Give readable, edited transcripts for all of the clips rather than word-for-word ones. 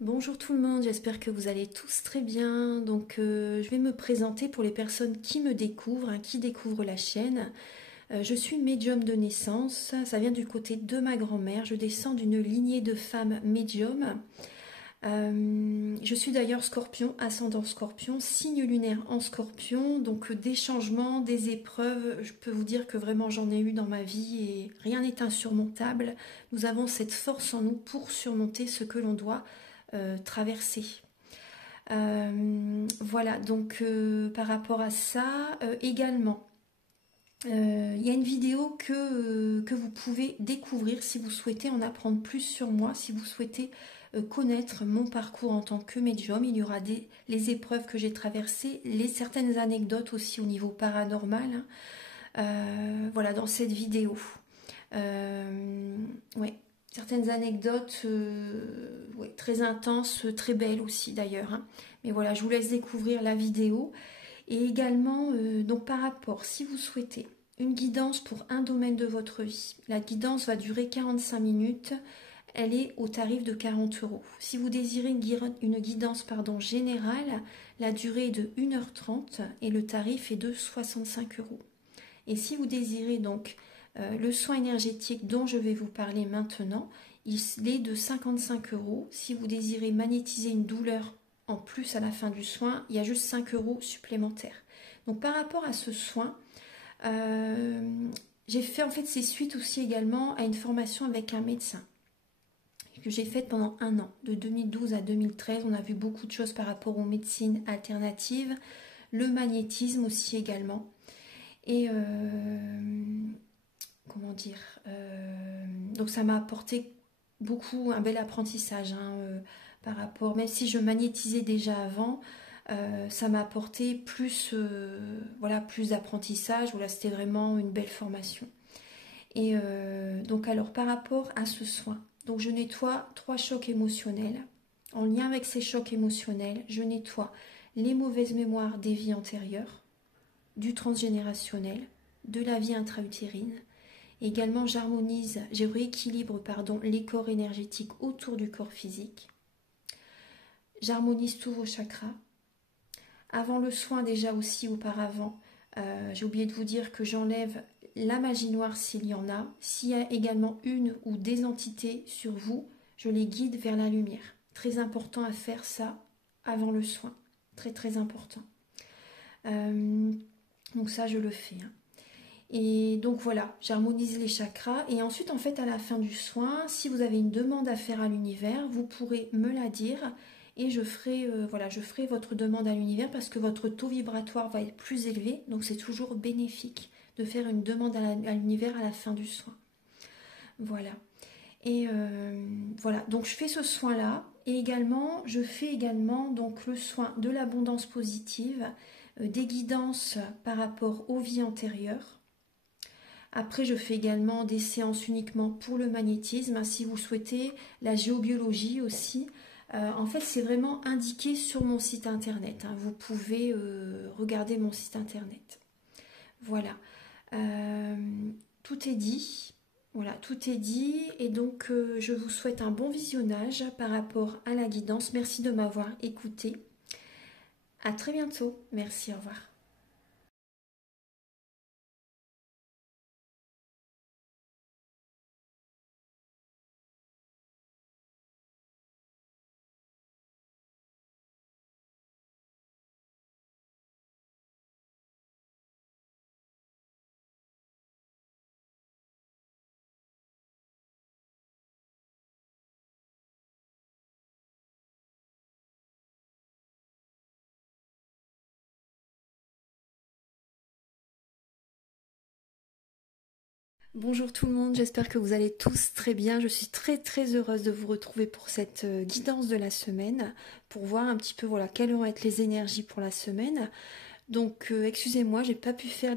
Bonjour tout le monde, j'espère que vous allez tous très bien. Je vais me présenter pour les personnes qui me découvrent, qui découvrent la chaîne. Je suis médium de naissance, ça vient du côté de ma grand-mère. Je descends d'une lignée de femmes médiums. Je suis d'ailleurs scorpion, ascendant scorpion, signe lunaire en scorpion. Donc des changements, des épreuves, je peux vous dire que vraiment j'en ai eu dans ma vie et rien n'est insurmontable. Nous avons cette force en nous pour surmonter ce que l'on doit traverser. Voilà, par rapport à ça, également, il y a une vidéo que vous pouvez découvrir si vous souhaitez en apprendre plus sur moi, si vous souhaitez connaître mon parcours en tant que médium. Il y aura les épreuves que j'ai traversées, certaines anecdotes aussi au niveau paranormal, hein. Voilà, dans cette vidéo. Ouais, certaines anecdotes ouais, très intenses, très belles aussi d'ailleurs, hein. Mais voilà, je vous laisse découvrir la vidéo. Et également, donc par rapport, si vous souhaitez une guidance pour un domaine de votre vie, la guidance va durer 45 minutes. Elle est au tarif de 40 euros. Si vous désirez une guidance générale, la durée est de 1h30 et le tarif est de 65 euros. Et si vous désirez donc le soin énergétique dont je vais vous parler maintenant, il est de 55 euros. Si vous désirez magnétiser une douleur en plus à la fin du soin, il y a juste 5 euros supplémentaires. Donc par rapport à ce soin, j'ai fait en fait c'est suite aussi également à une formation avec un médecin que j'ai faite pendant un an, de 2012 à 2013. On a vu beaucoup de choses par rapport aux médecines alternatives, le magnétisme aussi également. Et comment dire, donc ça m'a apporté beaucoup un bel apprentissage, hein, par rapport, même si je magnétisais déjà avant, ça m'a apporté plus, voilà, plus d'apprentissage. Voilà, c'était vraiment une belle formation. Et donc alors par rapport à ce soin, donc je nettoie 3 chocs émotionnels. En lien avec ces chocs émotionnels, je nettoie les mauvaises mémoires des vies antérieures, du transgénérationnel, de la vie intra-utérine. Également, je rééquilibre les corps énergétiques autour du corps physique. J'harmonise tous vos chakras. Avant le soin, déjà aussi auparavant, j'ai oublié de vous dire que j'enlève la magie noire s'il y en a. S'il y a également une ou des entités sur vous, je les guide vers la lumière. Très important à faire ça avant le soin. Très très important. Donc ça, je le fais, hein. Et donc voilà, j'harmonise les chakras. Et ensuite, en fait, à la fin du soin, si vous avez une demande à faire à l'univers, vous pourrez me la dire et voilà, je ferai votre demande à l'univers parce que votre taux vibratoire va être plus élevé. Donc c'est toujours bénéfique de faire une demande à l'univers à la fin du soin. Voilà. Et voilà, donc je fais ce soin-là. Et également, je fais également donc le soin de l'abondance positive, des guidances par rapport aux vies antérieures. Après, je fais également des séances uniquement pour le magnétisme, si vous souhaitez, la géobiologie aussi. En fait, c'est vraiment indiqué sur mon site internet, hein. Vous pouvez regarder mon site internet. Voilà. Euh, Tout est dit. Voilà, tout est dit. Et donc, je vous souhaite un bon visionnage par rapport à la guidance. Merci de m'avoir écouté. À très bientôt. Merci, au revoir. Bonjour tout le monde, j'espère que vous allez tous très bien. Je suis très très heureuse de vous retrouver pour cette guidance de la semaine, pour voir un petit peu voilà quelles vont être les énergies pour la semaine. Donc excusez-moi, j'ai pas pu faire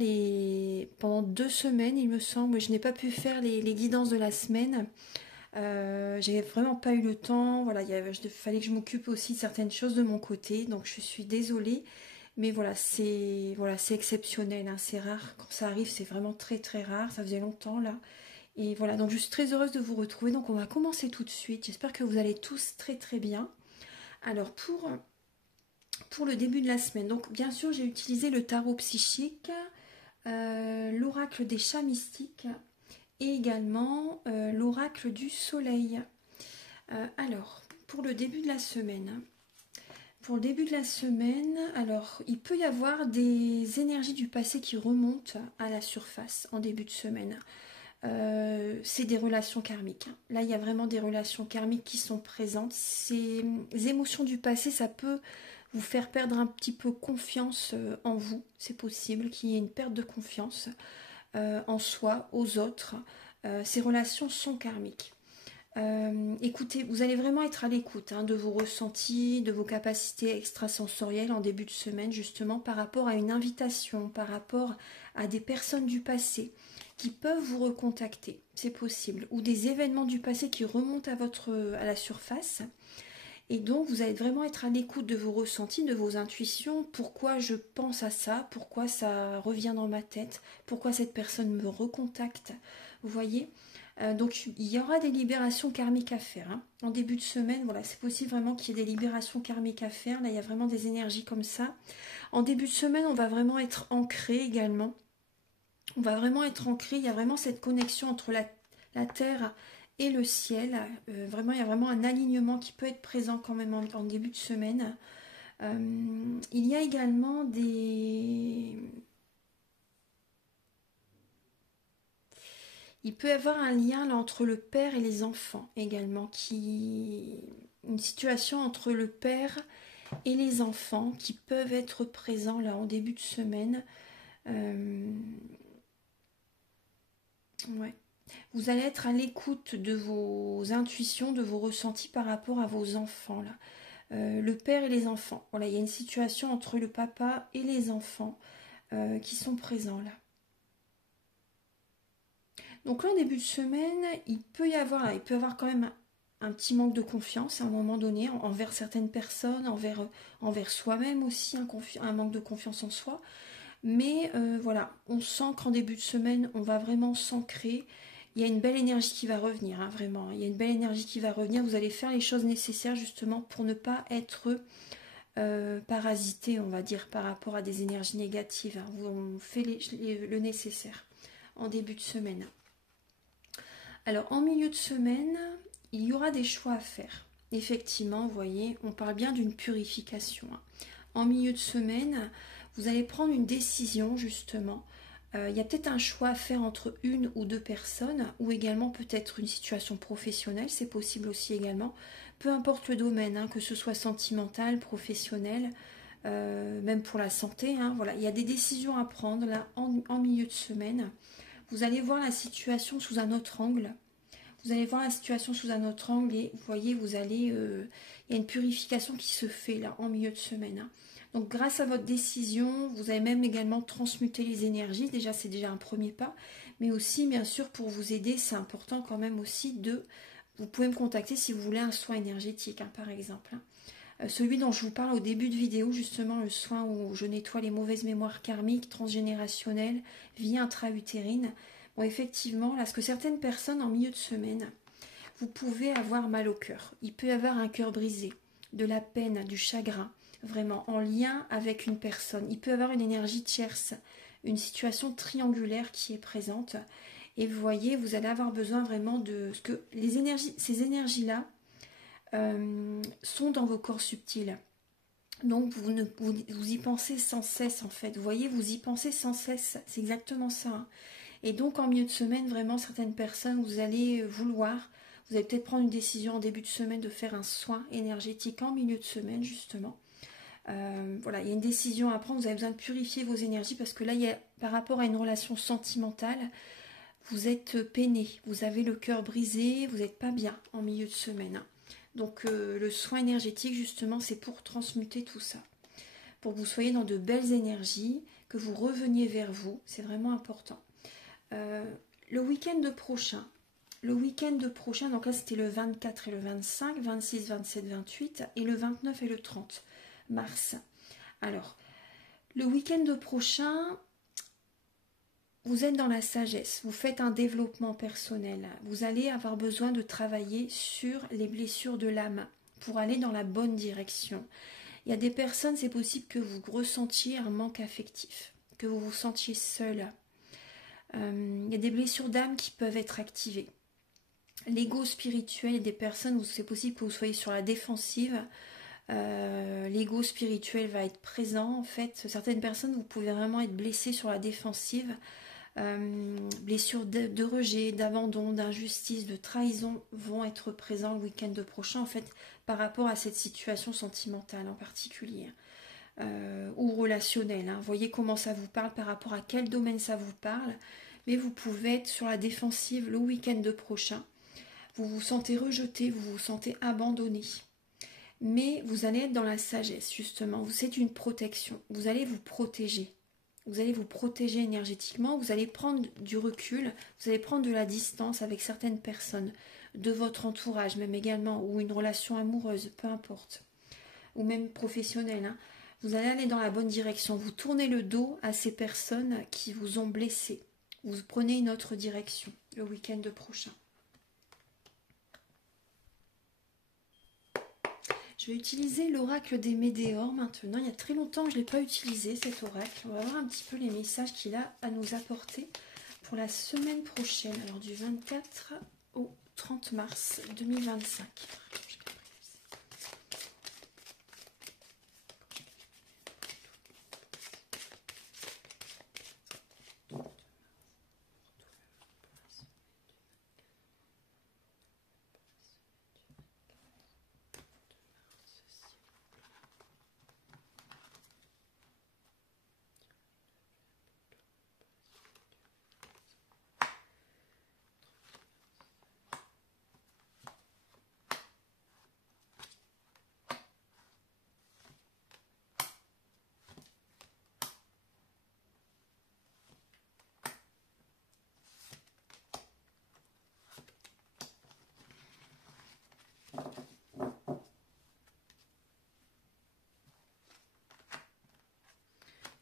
pendant 2 semaines, il me semble, je n'ai pas pu faire les guidances de la semaine. J'ai vraiment pas eu le temps. Voilà, il fallait que je m'occupe aussi de certaines choses de mon côté, donc je suis désolée. Mais voilà, c'est exceptionnel, hein, c'est rare. Quand ça arrive, c'est vraiment très très rare. Ça faisait longtemps là. Et voilà, donc je suis très heureuse de vous retrouver. Donc on va commencer tout de suite. J'espère que vous allez tous très très bien. Alors pour le début de la semaine, donc bien sûr j'ai utilisé le tarot psychique, l'oracle des chats mystiques et également l'oracle du soleil. Alors pour le début de la semaine, alors il peut y avoir des énergies du passé qui remontent à la surface en début de semaine. C'est des relations karmiques. Là, il y a vraiment des relations karmiques qui sont présentes. Ces émotions du passé, ça peut vous faire perdre un petit peu confiance en vous. C'est possible qu'il y ait une perte de confiance en soi, aux autres. Ces relations sont karmiques. Écoutez, vous allez vraiment être à l'écoute de vos ressentis, de vos capacités extrasensorielles en début de semaine, justement par rapport à une invitation, par rapport à des personnes du passé qui peuvent vous recontacter, c'est possible, ou des événements du passé qui remontent à la surface. Et donc, vous allez vraiment être à l'écoute de vos ressentis, de vos intuitions, pourquoi je pense à ça, pourquoi ça revient dans ma tête, pourquoi cette personne me recontacte, vous voyez. Donc il y aura des libérations karmiques à faire. En début de semaine, voilà, c'est possible vraiment qu'il y ait des libérations karmiques à faire. Là, il y a vraiment des énergies comme ça. En début de semaine, on va vraiment être ancré également. On va vraiment être ancré. Il y a vraiment cette connexion entre la terre et le ciel. Vraiment, il y a vraiment un alignement qui peut être présent quand même en début de semaine. Il y a également Il peut y avoir un lien là, entre le père et les enfants également, une situation entre le père et les enfants qui peuvent être présents là en début de semaine. Ouais. Vous allez être à l'écoute de vos intuitions, de vos ressentis par rapport à vos enfants là. Le père et les enfants. Voilà, il y a une situation entre le papa et les enfants qui sont présents là. Donc là, en début de semaine, il peut y avoir quand même un petit manque de confiance à un moment donné envers certaines personnes, envers soi-même aussi, un manque de confiance en soi. Mais voilà, on sent qu'en début de semaine, on va vraiment s'ancrer. Il y a une belle énergie qui va revenir, vraiment. Il y a une belle énergie qui va revenir. Vous allez faire les choses nécessaires justement pour ne pas être parasité, on va dire, par rapport à des énergies négatives. On fait le nécessaire en début de semaine. Alors, en milieu de semaine, il y aura des choix à faire. Effectivement, vous voyez, on parle bien d'une purification. En milieu de semaine, vous allez prendre une décision, justement. Il y a peut-être un choix à faire entre une ou deux personnes, ou également peut-être une situation professionnelle, c'est possible aussi également. Peu importe le domaine, que ce soit sentimental, professionnel, même pour la santé. Voilà, il y a des décisions à prendre là en milieu de semaine. Vous allez voir la situation sous un autre angle. Vous allez voir la situation sous un autre angle et vous voyez, il y a une purification qui se fait là en milieu de semaine. Donc grâce à votre décision, vous avez même également transmuté les énergies. Déjà, c'est déjà un premier pas. Mais aussi, bien sûr, pour vous aider, c'est important quand même aussi vous pouvez me contacter si vous voulez un soin énergétique, par exemple. Celui dont je vous parle au début de vidéo, justement, le soin où je nettoie les mauvaises mémoires karmiques, transgénérationnelles, vie intra-utérine. Bon, effectivement, là, ce que certaines personnes en milieu de semaine, vous pouvez avoir mal au cœur. Il peut y avoir un cœur brisé, de la peine, du chagrin, vraiment en lien avec une personne. Il peut y avoir une énergie tierce, une situation triangulaire qui est présente. Et vous voyez, vous allez avoir besoin vraiment de ce que ces énergies-là, sont dans vos corps subtils. Donc vous y pensez sans cesse en fait. Vous voyez, vous y pensez sans cesse. C'est exactement ça. Et donc en milieu de semaine, vraiment certaines personnes, vous allez vous allez peut-être prendre une décision en début de semaine de faire un soin énergétique en milieu de semaine justement. Voilà, il y a une décision à prendre. Vous avez besoin de purifier vos énergies parce que là, par rapport à une relation sentimentale, vous êtes peiné. Vous avez le cœur brisé. Vous n'êtes pas bien en milieu de semaine. Donc le soin énergétique justement c'est pour transmuter tout ça, pour que vous soyez dans de belles énergies, que vous reveniez vers vous, c'est vraiment important. Le week-end prochain, donc là c'était le 24 et le 25, 26, 27, 28 et le 29 et le 30 mars. Alors le week-end prochain, vous êtes dans la sagesse, vous faites un développement personnel, vous allez avoir besoin de travailler sur les blessures de l'âme pour aller dans la bonne direction. Il y a des personnes, c'est possible que vous ressentiez un manque affectif, que vous vous sentiez seul. Il y a des blessures d'âme qui peuvent être activées. L'ego spirituel, il y a des personnes où c'est possible que vous soyez sur la défensive. L'ego spirituel va être présent. En fait, certaines personnes, vous pouvez vraiment être blessées sur la défensive. Blessures de rejet, d'abandon, d'injustice, de trahison vont être présents le week-end prochain, en fait, par rapport à cette situation sentimentale en particulier. Ou relationnelle. Hein. Voyez comment ça vous parle, par rapport à quel domaine ça vous parle. Mais vous pouvez être sur la défensive le week-end prochain. Vous vous sentez rejeté, vous vous sentez abandonné. Mais vous allez être dans la sagesse, justement. C'est une protection. Vous allez vous protéger. Vous allez vous protéger énergétiquement. Vous allez prendre du recul. Vous allez prendre de la distance avec certaines personnes de votre entourage, même également, ou une relation amoureuse, peu importe. Ou même professionnelle. Hein. Vous allez aller dans la bonne direction. Vous tournez le dos à ces personnes qui vous ont blessé. Vous prenez une autre direction le week-end prochain. Je vais utiliser l'oracle des météores maintenant. Il y a très longtemps que je ne l'ai pas utilisé, cet oracle. On va voir un petit peu les messages qu'il a à nous apporter pour la semaine prochaine. Alors du 24 au 30 mars 2025.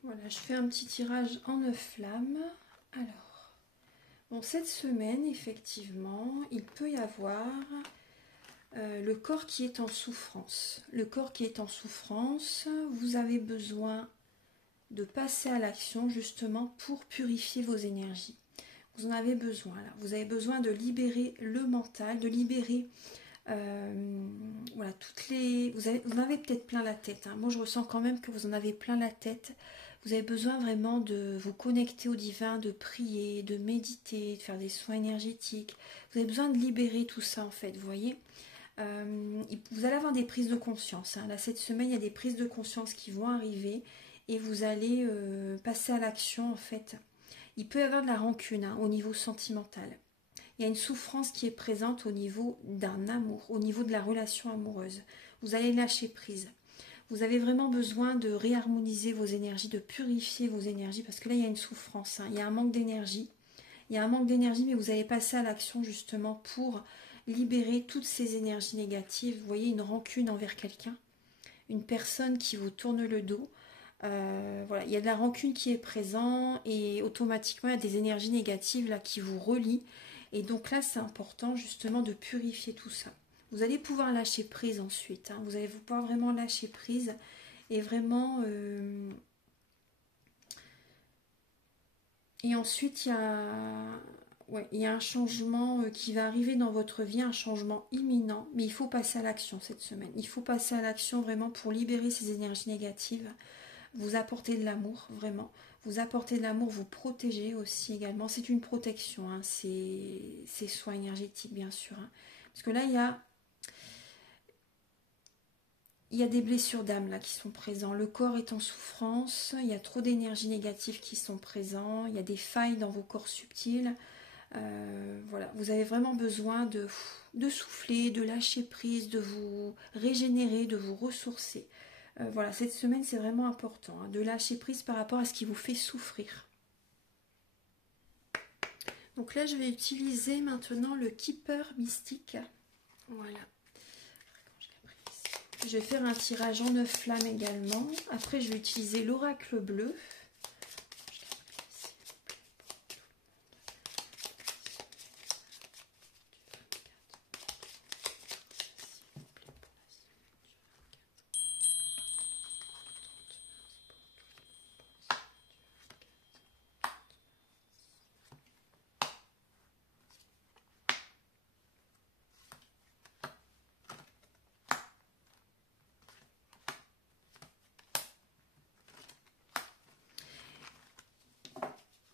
Voilà, je fais un petit tirage en 9 flammes. Alors, bon, cette semaine, effectivement, il peut y avoir le corps qui est en souffrance. Le corps qui est en souffrance, vous avez besoin de passer à l'action justement pour purifier vos énergies. Vous en avez besoin là. Vous avez besoin de libérer le mental, de libérer voilà, toutes les... Vous en avez peut-être plein la tête. Hein. Moi, je ressens quand même que vous en avez plein la tête. Vous avez besoin vraiment de vous connecter au divin, de prier, de méditer, de faire des soins énergétiques. Vous avez besoin de libérer tout ça, en fait, vous voyez. Vous allez avoir des prises de conscience. Hein. Là, cette semaine, il y a des prises de conscience qui vont arriver et vous allez passer à l'action, en fait. Il peut y avoir de la rancune hein, au niveau sentimental. Il y a une souffrance qui est présente au niveau d'un amour, au niveau de la relation amoureuse. Vous allez lâcher prise. Vous avez vraiment besoin de réharmoniser vos énergies, de purifier vos énergies, parce que là, il y a une souffrance, hein. Il y a un manque d'énergie. Il y a un manque d'énergie, mais vous allez passer à l'action justement pour libérer toutes ces énergies négatives. Vous voyez, une rancune envers quelqu'un, une personne qui vous tourne le dos. Voilà, il y a de la rancune qui est présente et automatiquement, il y a des énergies négatives là qui vous relient. Et donc là, c'est important justement de purifier tout ça. Vous allez pouvoir lâcher prise ensuite. Hein. Vous allez pouvoir vraiment lâcher prise et vraiment... Et ensuite, il y a un changement qui va arriver dans votre vie, un changement imminent. Mais il faut passer à l'action cette semaine. Il faut passer à l'action vraiment pour libérer ces énergies négatives. Vous apporter de l'amour, vraiment. Vous apporter de l'amour, vous protéger aussi également. C'est une protection, hein. C'est soins énergétiques, bien sûr. Hein. Parce que là, il y a des blessures d'âme là qui sont présentes. Le corps est en souffrance. Il y a trop d'énergies négatives qui sont présentes. Il y a des failles dans vos corps subtils. Voilà, vous avez vraiment besoin de souffler, de lâcher prise, de vous régénérer, de vous ressourcer. Voilà, cette semaine, c'est vraiment important hein, de lâcher prise par rapport à ce qui vous fait souffrir. Donc là, je vais utiliser maintenant le Keeper mystique. Voilà. Je vais faire un tirage en 9 flammes également. Après, je vais utiliser l'oracle bleu.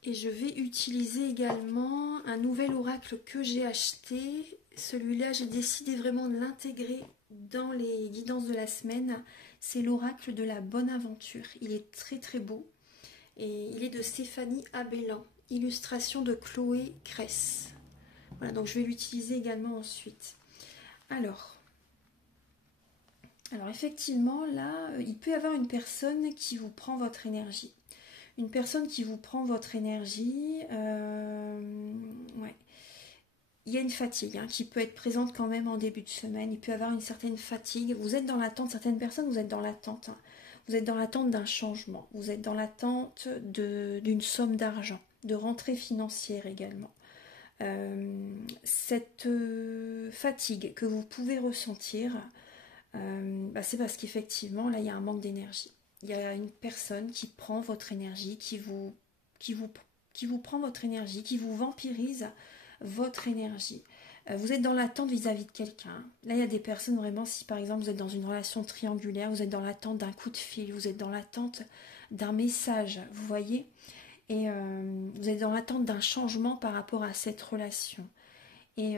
Et je vais utiliser également un nouvel oracle que j'ai acheté. Celui-là, j'ai décidé vraiment de l'intégrer dans les guidances de la semaine. C'est l'oracle de la bonne aventure. Il est très très beau. Et il est de Stéphanie Abellan. Illustration de Chloé Cress. Voilà, donc je vais l'utiliser également ensuite. Alors effectivement, là, il peut y avoir une personne qui vous prend votre énergie. Une personne qui vous prend votre énergie, ouais. Il y a une fatigue qui peut être présente quand même en début de semaine. Il peut y avoir une certaine fatigue. Vous êtes dans l'attente, certaines personnes, vous êtes dans l'attente. Vous êtes dans l'attente d'un changement. Vous êtes dans l'attente d'une somme d'argent, de rentrée financière également. Cette fatigue que vous pouvez ressentir, c'est parce qu'effectivement, là, il y a un manque d'énergie. Il y a une personne qui prend votre énergie, qui vous prend votre énergie, qui vous vampirise votre énergie. Vous êtes dans l'attente vis-à-vis de quelqu'un. Là, il y a des personnes vraiment, si par exemple vous êtes dans une relation triangulaire, vous êtes dans l'attente d'un coup de fil, vous êtes dans l'attente d'un message, vous voyez, et vous êtes dans l'attente d'un changement par rapport à cette relation. Et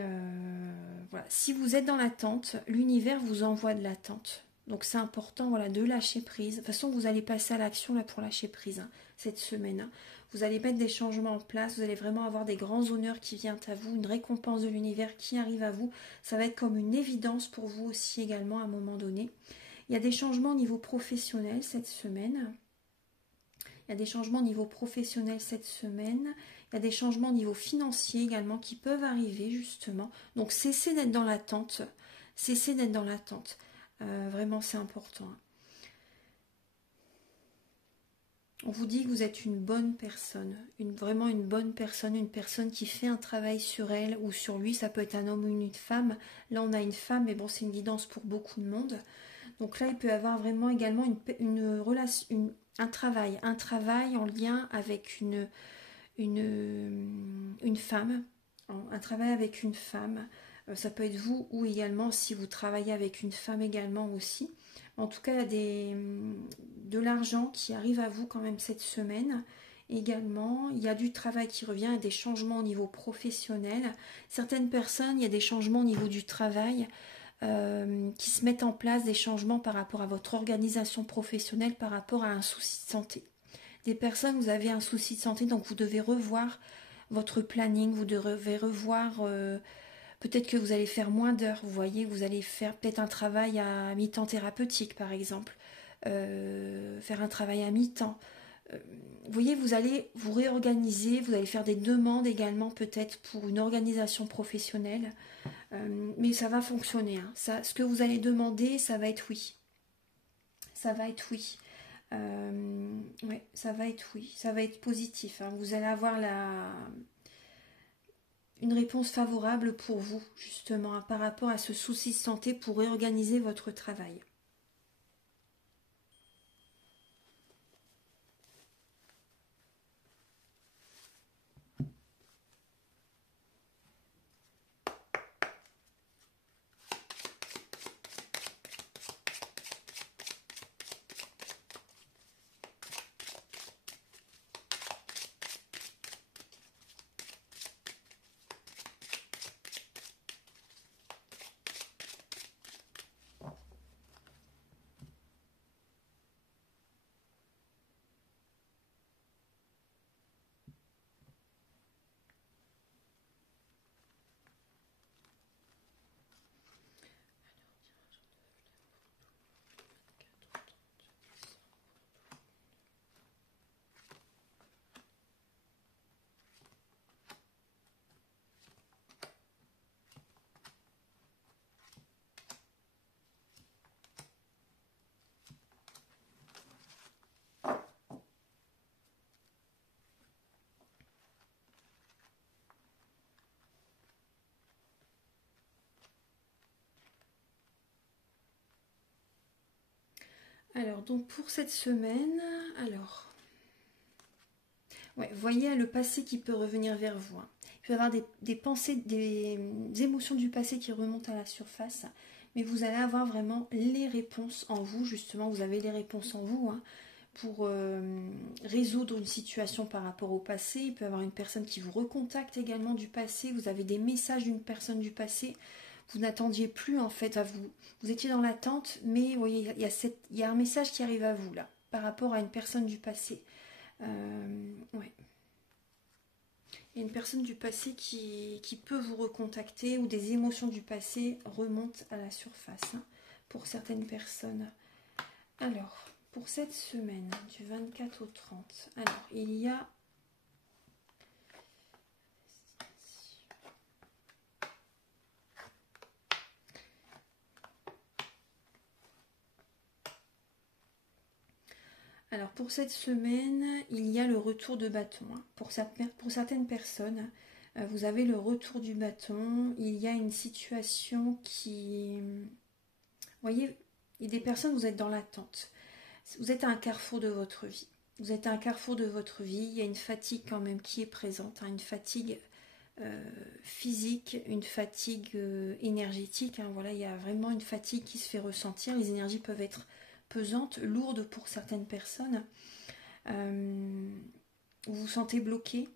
voilà, si vous êtes dans l'attente, l'univers vous envoie de l'attente. Donc c'est important, voilà, de lâcher prise. De toute façon, vous allez passer à l'action là pour lâcher prise cette semaine. Vous allez mettre des changements en place, vous allez vraiment avoir des grands honneurs qui viennent à vous, une récompense de l'univers qui arrive à vous. Ça va être comme une évidence pour vous aussi également à un moment donné. Il y a des changements au niveau professionnel cette semaine. Il y a des changements au niveau professionnel cette semaine. Il y a des changements au niveau financier également qui peuvent arriver justement. Donc cessez d'être dans l'attente. Cessez d'être dans l'attente. Vraiment c'est important. On vous dit que vous êtes une bonne personne. Vraiment une bonne personne. Une personne qui fait un travail sur elle ou sur lui. Ça peut être un homme ou une femme. Là on a une femme mais bon c'est une guidance pour beaucoup de monde. Donc là il peut y avoir vraiment également une relation... un travail en lien avec une femme, un travail avec une femme. Ça peut être vous ou également si vous travaillez avec une femme également aussi. En tout cas, il y a de l'argent qui arrive à vous quand même cette semaine. Également, il y a du travail qui revient, il y a des changements au niveau professionnel. Certaines personnes, il y a des changements au niveau du travail. Qui se mettent en place, des changements par rapport à votre organisation professionnelle, par rapport à un souci de santé. Des personnes, vous avez un souci de santé, donc vous devez revoir votre planning, vous devez revoir, peut-être que vous allez faire moins d'heures, vous voyez, vous allez faire peut-être un travail à mi-temps thérapeutique par exemple, faire un travail à mi-temps. Vous voyez, vous allez vous réorganiser, vous allez faire des demandes également peut-être pour une organisation professionnelle. Mais ça va fonctionner. Ce que vous allez demander, ça va être oui. Ça va être oui. Ouais, ça va être oui. Ça va être positif. Vous allez avoir une réponse favorable pour vous, justement, par rapport à ce souci de santé pour réorganiser votre travail. Alors, donc pour cette semaine, ouais, voyez le passé qui peut revenir vers vous. Il peut y avoir des pensées, des émotions du passé qui remontent à la surface, mais vous allez avoir vraiment les réponses en vous, justement, vous avez les réponses en vous, pour résoudre une situation par rapport au passé. Il peut y avoir une personne qui vous recontacte également du passé. Vous avez des messages d'une personne du passé. Vous n'attendiez plus en fait à vous. Vous étiez dans l'attente, mais vous voyez, il y a un message qui arrive à vous là, par rapport à une personne du passé. Ouais. Il y a une personne du passé qui peut vous recontacter ou des émotions du passé remontent à la surface hein, pour certaines personnes. Alors, pour cette semaine du 24 au 30, alors il y a alors pour cette semaine, il y a le retour de bâton. Hein. Pour certaines personnes, vous avez le retour du bâton. Il y a une situation qui... Vous voyez, il y a des personnes, vous êtes dans l'attente. Vous êtes à un carrefour de votre vie. Vous êtes à un carrefour de votre vie. Il y a une fatigue quand même qui est présente. Hein, une fatigue physique, une fatigue énergétique. Hein, voilà, il y a vraiment une fatigue qui se fait ressentir. Les énergies peuvent être pesantes, lourdes pour certaines personnes. Vous vous sentez bloqué.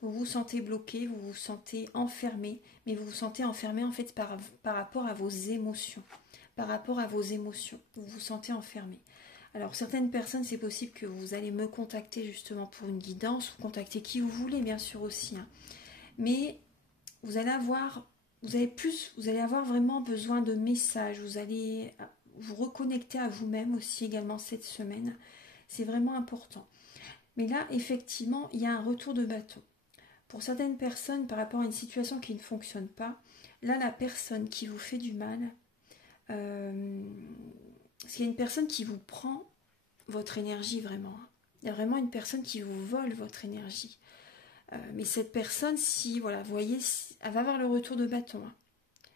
Vous vous sentez bloqué, vous vous sentez enfermé. Mais vous vous sentez enfermé en fait par rapport à vos émotions. Par rapport à vos émotions. Vous vous sentez enfermé. Alors certaines personnes, c'est possible que vous allez me contacter justement pour une guidance, ou contacter qui vous voulez bien sûr aussi. Hein. Mais vous allez avoir vraiment besoin de messages, vous allez vous reconnecter à vous-même aussi également cette semaine. C'est vraiment important. Mais là, effectivement, il y a un retour de bâton. Pour certaines personnes, par rapport à une situation qui ne fonctionne pas, là, la personne qui vous fait du mal, parce qu'il y a une personne qui vous prend votre énergie vraiment. Il y a vraiment une personne qui vous vole votre énergie. Mais cette personne, si, voilà, vous voyez, elle va avoir le retour de bâton. Hein.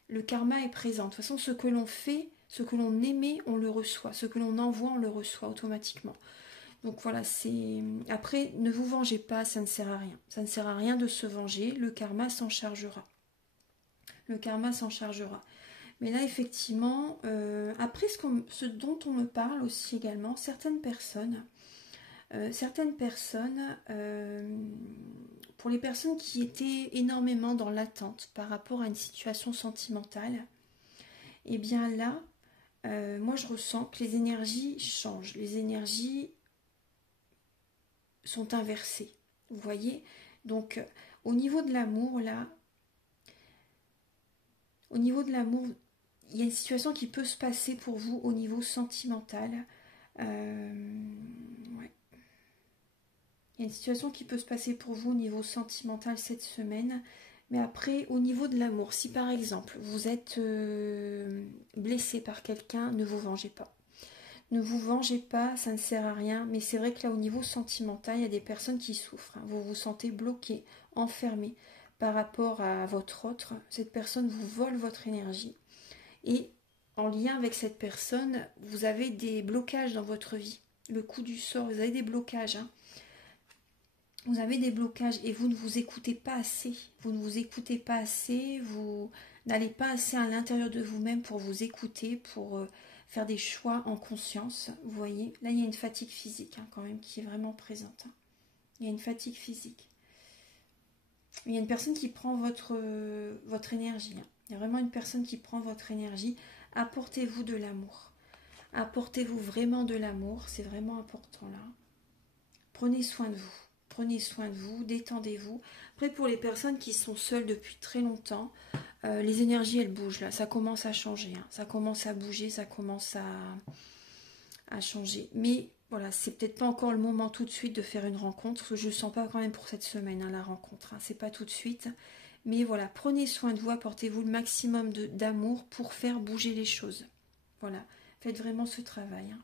Le karma est présent. De toute façon, ce que l'on fait, ce que l'on émet, on le reçoit. Ce que l'on envoie, on le reçoit automatiquement. Donc voilà, c'est... Après, ne vous vengez pas, ça ne sert à rien. Ça ne sert à rien de se venger. Le karma s'en chargera. Le karma s'en chargera. Mais là, effectivement, après ce dont on me parle aussi également, certaines personnes, pour les personnes qui étaient énormément dans l'attente par rapport à une situation sentimentale, et bien là, moi je ressens que les énergies changent, les énergies sont inversées, vous voyez. Donc au niveau de l'amour, là, au niveau de l'amour, il y a une situation qui peut se passer pour vous au niveau sentimental. Ouais. Il y a une situation qui peut se passer pour vous au niveau sentimental cette semaine. Mais après, au niveau de l'amour, si par exemple vous êtes blessé par quelqu'un, ne vous vengez pas. Ne vous vengez pas, ça ne sert à rien. Mais c'est vrai que là, au niveau sentimental, il y a des personnes qui souffrent. Hein. Vous vous sentez bloqué, enfermé par rapport à votre autre. Cette personne vous vole votre énergie. Et en lien avec cette personne, vous avez des blocages dans votre vie. Le coup du sort, vous avez des blocages. Hein. Vous avez des blocages et vous ne vous écoutez pas assez. Vous ne vous écoutez pas assez. Vous n'allez pas assez à l'intérieur de vous-même pour vous écouter, pour faire des choix en conscience. Vous voyez, là il y a une fatigue physique hein, quand même qui est vraiment présente. Hein. Il y a une fatigue physique. Il y a une personne qui prend votre énergie. Hein. Il y a vraiment une personne qui prend votre énergie. Apportez-vous de l'amour. Apportez-vous vraiment de l'amour. C'est vraiment important là. Prenez soin de vous. Prenez soin de vous. Détendez-vous. Après, pour les personnes qui sont seules depuis très longtemps, les énergies, elles bougent là. Ça commence à changer. Hein. Ça commence à bouger. Ça commence à changer. Mais voilà, c'est peut-être pas encore le moment tout de suite de faire une rencontre. Parce que je ne sens pas quand même pour cette semaine hein, la rencontre. Hein. C'est pas tout de suite. Mais voilà, prenez soin de vous, apportez-vous le maximum d'amour pour faire bouger les choses. Voilà, faites vraiment ce travail. Hein.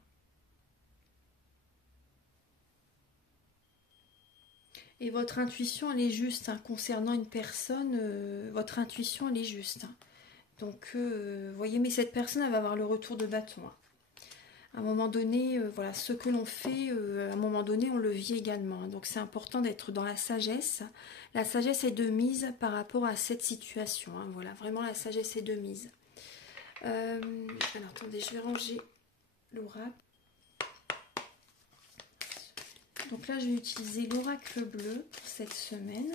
Et votre intuition, elle est juste. Hein, concernant une personne, votre intuition, elle est juste. Hein. Donc, vous voyez, mais cette personne, elle va avoir le retour de bâton. Hein. À un moment donné, voilà, ce que l'on fait, à un moment donné, on le vit également. Hein. Donc, c'est important d'être dans la sagesse. La sagesse est de mise par rapport à cette situation. Hein. Voilà, vraiment, la sagesse est de mise. Alors, attendez, je vais ranger l'oracle. Donc là, je vais utiliser l'oracle bleu pour cette semaine,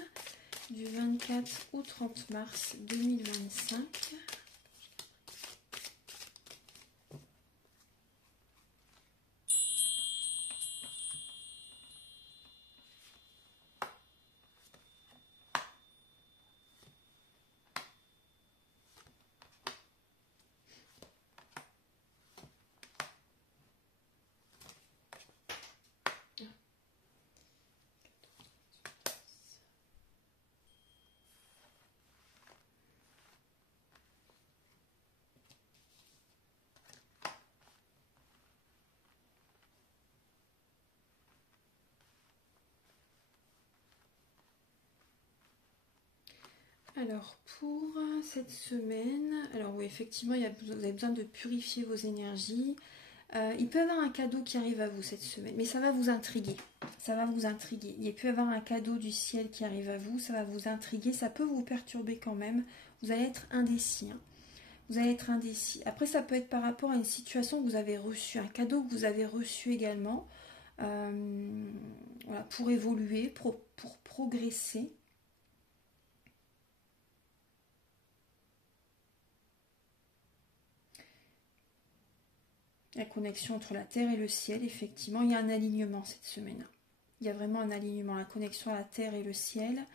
du 24 au 30 mars 2025. Alors, pour cette semaine, alors oui, effectivement, vous avez besoin de purifier vos énergies. Il peut y avoir un cadeau qui arrive à vous cette semaine, mais ça va vous intriguer. Ça va vous intriguer. Il peut y avoir un cadeau du ciel qui arrive à vous, ça va vous intriguer, ça peut vous perturber quand même. Vous allez être indécis. Hein. Vous allez être indécis. Après, ça peut être par rapport à une situation que vous avez reçue, un cadeau que vous avez reçu également, voilà, pour évoluer, pour progresser. La connexion entre la terre et le ciel, effectivement, il y a un alignement cette semaine. Il y a vraiment un alignement, la connexion à la terre et le ciel.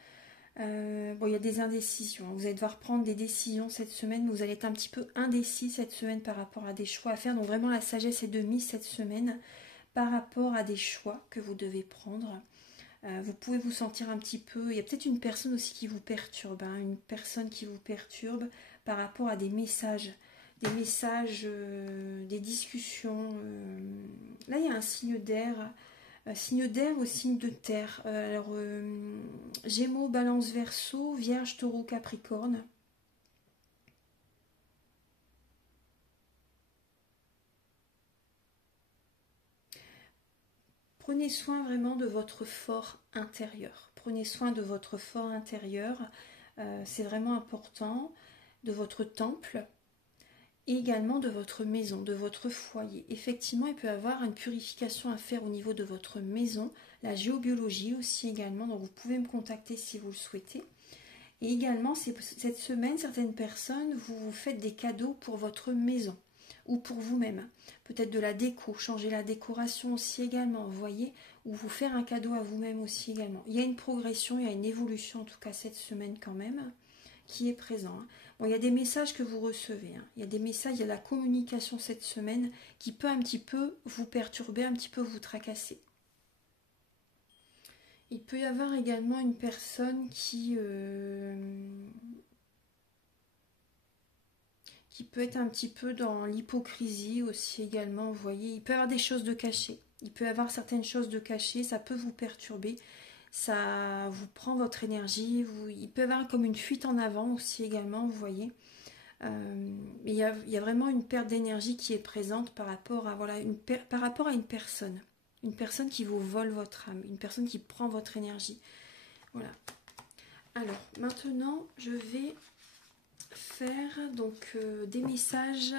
Bon, il y a des indécisions. Vous allez devoir prendre des décisions cette semaine, mais vous allez être un petit peu indécis cette semaine par rapport à des choix à faire. Donc vraiment, la sagesse est de mise cette semaine par rapport à des choix que vous devez prendre. Vous pouvez vous sentir un petit peu... Il y a peut-être une personne aussi qui vous perturbe, hein, une personne qui vous perturbe par rapport à des messages, des discussions. Là, il y a un signe d'air au signe de terre. Gémeaux, Balance, Verseau, Vierge, Taureau, Capricorne. Prenez soin vraiment de votre fort intérieur. Prenez soin de votre fort intérieur. C'est vraiment important. De votre temple. Et également de votre maison, de votre foyer. Effectivement, il peut y avoir une purification à faire au niveau de votre maison, la géobiologie aussi également, donc vous pouvez me contacter si vous le souhaitez. Et également, cette semaine, certaines personnes, vous faites des cadeaux pour votre maison ou pour vous-même. Peut-être de la déco, changer la décoration aussi également, vous voyez, ou vous faire un cadeau à vous-même aussi également. Il y a une progression, il y a une évolution en tout cas cette semaine quand même, qui est présent. Bon, il y a des messages que vous recevez. Hein. Il y a des messages, il y a la communication cette semaine qui peut un petit peu vous perturber, un petit peu vous tracasser. Il peut y avoir également une personne qui peut être un petit peu dans l'hypocrisie aussi également, vous voyez. Il peut y avoir des choses de cachées. Il peut y avoir certaines choses de cachées, ça peut vous perturber. Ça vous prend votre énergie. Il peut y avoir comme une fuite en avant aussi également, vous voyez. Il y a vraiment une perte d'énergie qui est présente par rapport à, voilà, par rapport à une personne. Une personne qui vous vole votre âme, une personne qui prend votre énergie. Voilà. Alors, maintenant, je vais faire donc des messages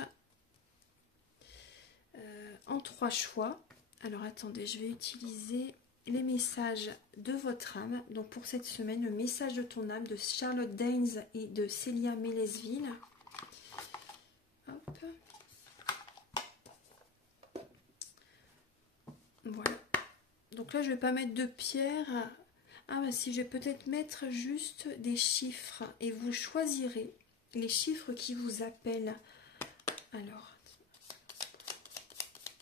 en 3 choix. Alors, attendez, je vais utiliser les messages de votre âme. Donc, pour cette semaine, le message de ton âme de Charlotte Daines et de Célia Mélesville. Hop. Voilà. Donc là, je vais pas mettre de pierre. Ah bah si, je vais peut-être mettre juste des chiffres. Et vous choisirez les chiffres qui vous appellent. Alors,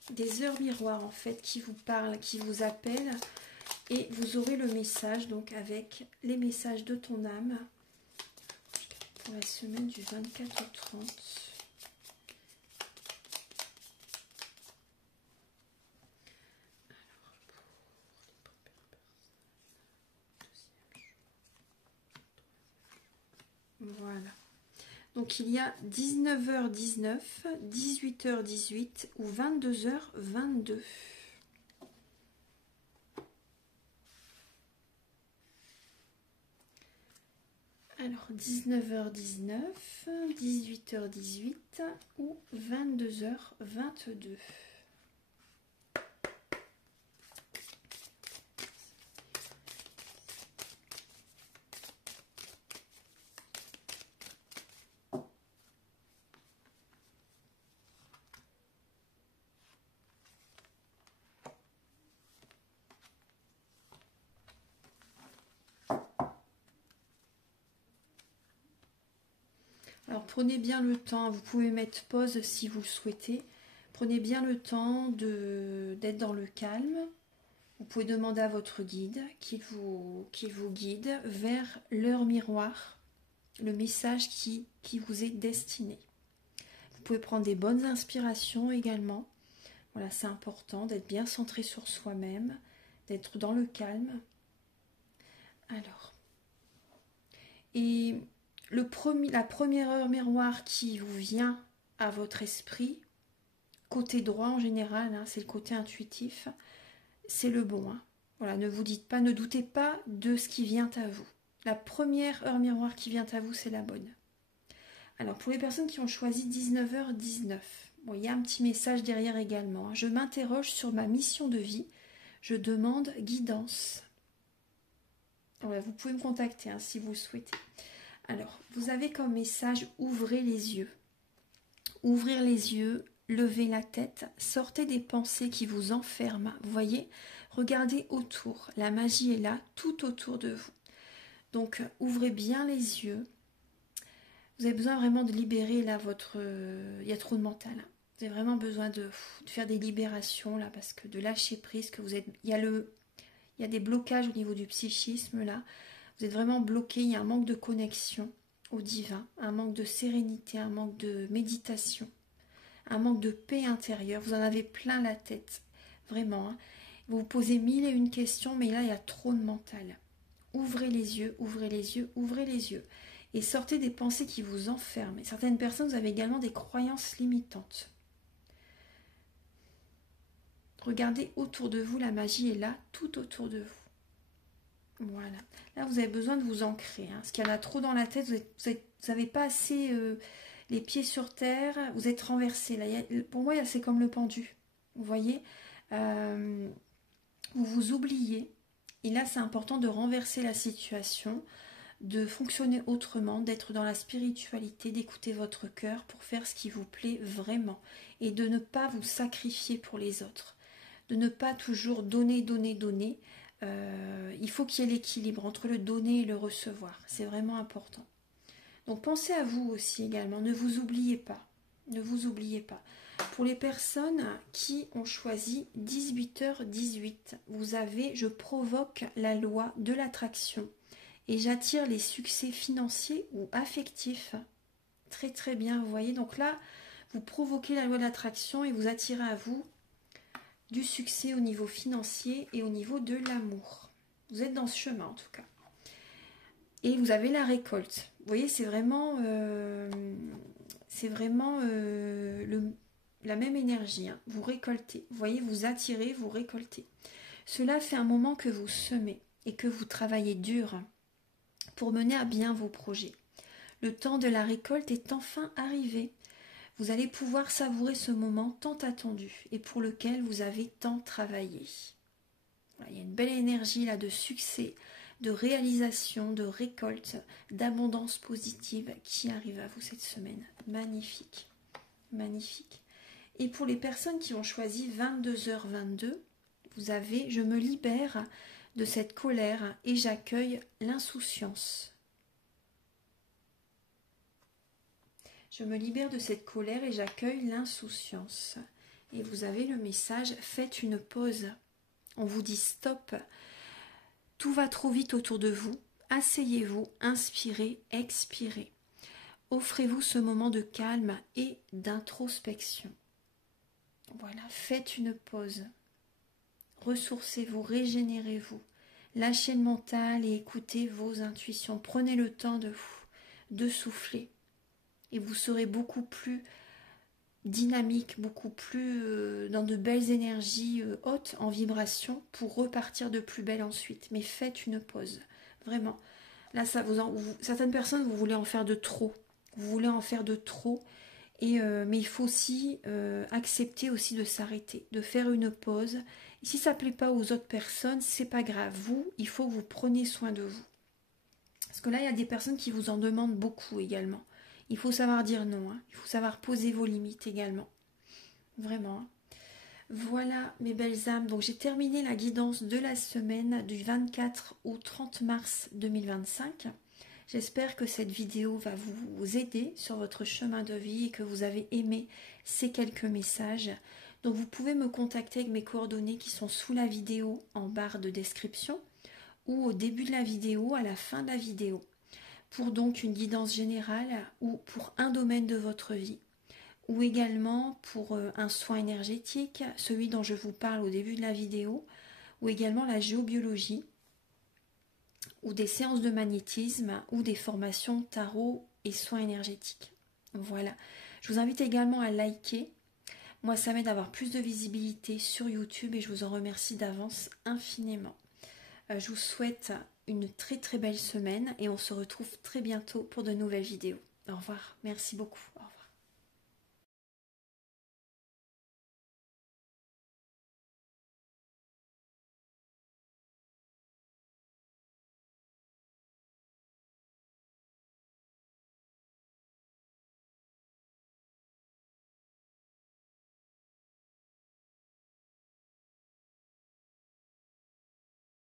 des heures miroirs en fait qui vous parlent, qui vous appellent. Et vous aurez le message donc avec les messages de ton âme pour la semaine du 24 au 30. Voilà. Donc il y a 19h19, 18h18 ou 22h22. Alors 19h19, 18h18 ou 22h22. Alors prenez bien le temps, vous pouvez mettre pause si vous le souhaitez. Prenez bien le temps d'être dans le calme. Vous pouvez demander à votre guide qu'il vous guide vers l'heure miroir, le message qui vous est destiné. Vous pouvez prendre des bonnes inspirations également. Voilà, c'est important d'être bien centré sur soi-même, d'être dans le calme. Alors, et la première heure miroir qui vous vient à votre esprit, côté droit en général, hein, c'est le côté intuitif, c'est le bon. Hein. Voilà, ne vous dites pas, ne doutez pas de ce qui vient à vous. La première heure miroir qui vient à vous, c'est la bonne. Alors, pour les personnes qui ont choisi 19h19, bon, il y a un petit message derrière également. Hein. Je m'interroge sur ma mission de vie. Je demande guidance. Voilà, vous pouvez me contacter hein, si vous le souhaitez. Alors, vous avez comme message, ouvrez les yeux. Ouvrir les yeux, levez la tête, sortez des pensées qui vous enferment. Vous voyez, regardez autour. La magie est là, tout autour de vous. Donc, ouvrez bien les yeux. Vous avez besoin vraiment de libérer là votre... il y a trop de mental. Hein. Vous avez vraiment besoin de faire des libérations là, parce que de lâcher prise, que vous êtes... Il y a des blocages au niveau du psychisme là. Vous êtes vraiment bloqué, il y a un manque de connexion au divin, un manque de sérénité, un manque de méditation, un manque de paix intérieure. Vous en avez plein la tête, vraiment. Hein. Vous vous posez mille et une questions, mais là, il y a trop de mental. Ouvrez les yeux, ouvrez les yeux, ouvrez les yeux. Et sortez des pensées qui vous enferment. Et certaines personnes, vous avez également des croyances limitantes. Regardez autour de vous, la magie est là, tout autour de vous. Voilà. Là, vous avez besoin de vous ancrer. Hein, parce qu'il y en a trop dans la tête. Vous n'avez pas assez les pieds sur terre. Vous êtes renversé. Là, pour moi, c'est comme le pendu. Vous voyez vous vous oubliez. Et là, c'est important de renverser la situation, de fonctionner autrement, d'être dans la spiritualité, d'écouter votre cœur pour faire ce qui vous plaît vraiment. Et de ne pas vous sacrifier pour les autres. De ne pas toujours donner, donner, donner. Il faut qu'il y ait l'équilibre entre le donner et le recevoir. C'est vraiment important. Donc pensez à vous aussi également. Ne vous oubliez pas. Ne vous oubliez pas. Pour les personnes qui ont choisi 18h18, vous avez « Je provoque la loi de l'attraction et j'attire les succès financiers ou affectifs ». Très très bien, vous voyez. Donc là, vous provoquez la loi de l'attraction et vous attirez à vous du succès au niveau financier et au niveau de l'amour. Vous êtes dans ce chemin en tout cas. Et vous avez la récolte. Vous voyez, c'est vraiment la même énergie. Hein. Vous récoltez. Vous voyez, vous attirez, vous récoltez. Cela fait un moment que vous semez et que vous travaillez dur pour mener à bien vos projets. Le temps de la récolte est enfin arrivé. Vous allez pouvoir savourer ce moment tant attendu et pour lequel vous avez tant travaillé. Voilà, il y a une belle énergie là de succès, de réalisation, de récolte, d'abondance positive qui arrive à vous cette semaine. Magnifique, magnifique. Et pour les personnes qui ont choisi 22h22, vous avez « Je me libère de cette colère et j'accueille l'insouciance ». Je me libère de cette colère et j'accueille l'insouciance. Et vous avez le message, faites une pause. On vous dit stop. Tout va trop vite autour de vous. Asseyez-vous, inspirez, expirez. Offrez-vous ce moment de calme et d'introspection. Voilà, faites une pause. Ressourcez-vous, régénérez-vous. Lâchez le mental et écoutez vos intuitions. Prenez le temps de souffler. Et vous serez beaucoup plus dynamique, beaucoup plus dans de belles énergies hautes en vibration pour repartir de plus belle ensuite. Mais faites une pause, vraiment. Là, certaines personnes, vous voulez en faire de trop. Vous voulez en faire de trop. Mais il faut aussi accepter aussi de s'arrêter, de faire une pause. Et si ça ne plaît pas aux autres personnes, c'est pas grave. Vous, il faut que vous preniez soin de vous. Parce que là, il y a des personnes qui vous en demandent beaucoup également. Il faut savoir dire non, hein. Il faut savoir poser vos limites également. Vraiment. Hein. Voilà mes belles âmes. Donc j'ai terminé la guidance de la semaine du 24 au 30 mars 2025. J'espère que cette vidéo va vous aider sur votre chemin de vie et que vous avez aimé ces quelques messages. Donc vous pouvez me contacter avec mes coordonnées qui sont sous la vidéo en barre de description ou au début de la vidéo, à la fin de la vidéo, pour donc une guidance générale ou pour un domaine de votre vie, ou également pour un soin énergétique, celui dont je vous parle au début de la vidéo, ou également la géobiologie, ou des séances de magnétisme, ou des formations tarot et soins énergétiques. Voilà. Je vous invite également à liker. Moi, ça m'aide à avoir plus de visibilité sur YouTube et je vous en remercie d'avance infiniment. Je vous souhaite une très très belle semaine et on se retrouve très bientôt pour de nouvelles vidéos. Au revoir. Merci beaucoup. Au revoir.